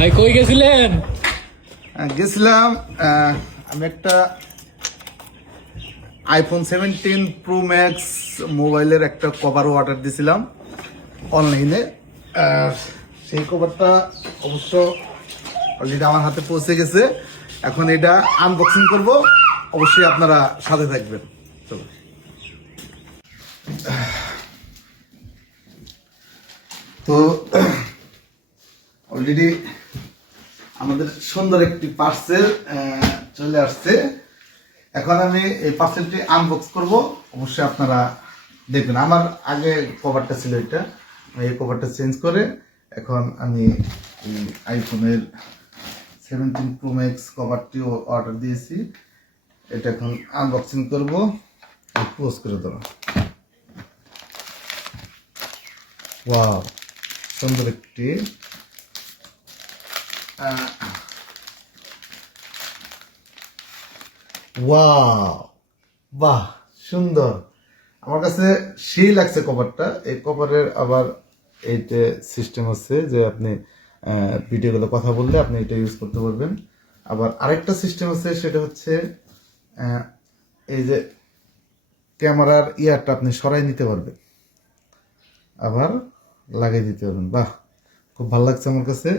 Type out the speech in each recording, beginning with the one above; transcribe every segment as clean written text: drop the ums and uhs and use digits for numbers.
ভাই কই গেছিলেন? গেছিলাম আমি একটা আইফোন 17 প্রো ম্যাক্স মোবাইলের একটা কভার অর্ডার দিয়েছিলাম অনলাইনে। সেই কভারটা অবশ্য অলরেডি আমার হাতে পৌঁছে গেছে। এখন এটা আনবক্সিং করব, অবশ্যই আপনারা সাথে থাকবেন। চলো। তো অলরেডি আমাদের সুন্দর একটি পার্সেল চলে আসছে। এখন আমি এই পার্সেলটি আনবক্স করব, অবশ্যই আপনারা দেখবেন। আমার আগে কভারটা ছিল এটা, এই কভারটা চেঞ্জ করে এখন আমি আইফোনের 17 প্রো ম্যাক্স কভারটিও অর্ডার দিয়েছি। এটা এখন আনবক্সিং করব, পোস্ট করে দেবো। ওয়াও, সুন্দর একটি ওয়াও, বাহ সুন্দর। আমার কাছে সেই লাগছে কভারটা। এই কভারের আবার এইটা সিস্টেম আছে যে আপনি ভিডিওগুলো কথা বললে আপনি এটা ইউজ করতে পারবেন। আবার আরেকটা সিস্টেম আছে, সেটা হচ্ছে এই যে ক্যামেরার ইয়ারটা আপনি সরাই নিতে পারবেন, আবার লাগিয়ে দিতে পারবেন। বাহ, খুব ভালো লাগছে আমার কাছে।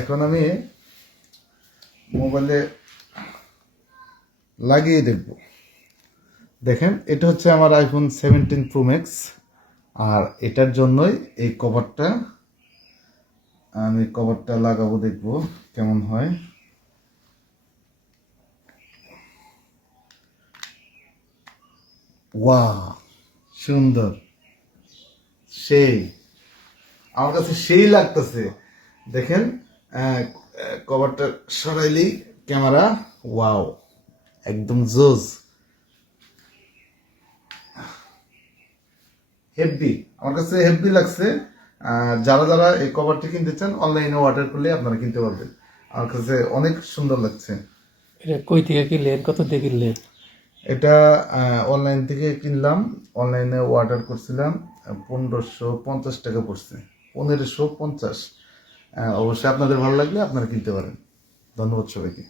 এখন আমি মোবাইলে লাগিয়ে দেখব। দেখেন, এটা হচ্ছে আমার আইফোন 17 প্রো ম্যাক্স, আর এটার জন্যই এই কভারটা। আমি কভারটা লাগাবো, দেখব কেমন হয়। ওয়াও, সুন্দর, সেই আমার কাছে সেই লাগতেছে। দেখেন, কভারটা সরাইলেই ক্যামেরা, ওয়াও, একদম জোজ, হেভি। আমার কাছে হেভি লাগছে। যারা যারা এই কভারটি কিনতে চান অনলাইনে অর্ডার করলে আপনারা কিনতে পারবেন। আমার কাছে অনেক সুন্দর লাগছে। এটা কই থেকে কিনলেন? কত দিয়ে কিনলেন? এটা অনলাইন থেকে কিনলাম। অনলাইনে অর্ডার করছিলাম, 1550 টাকা পড়ছে, 1550। অবশ্যই আপনাদের ভালো লাগলে আপনারা কিনতে পারেন। ধন্যবাদ সবাইকে।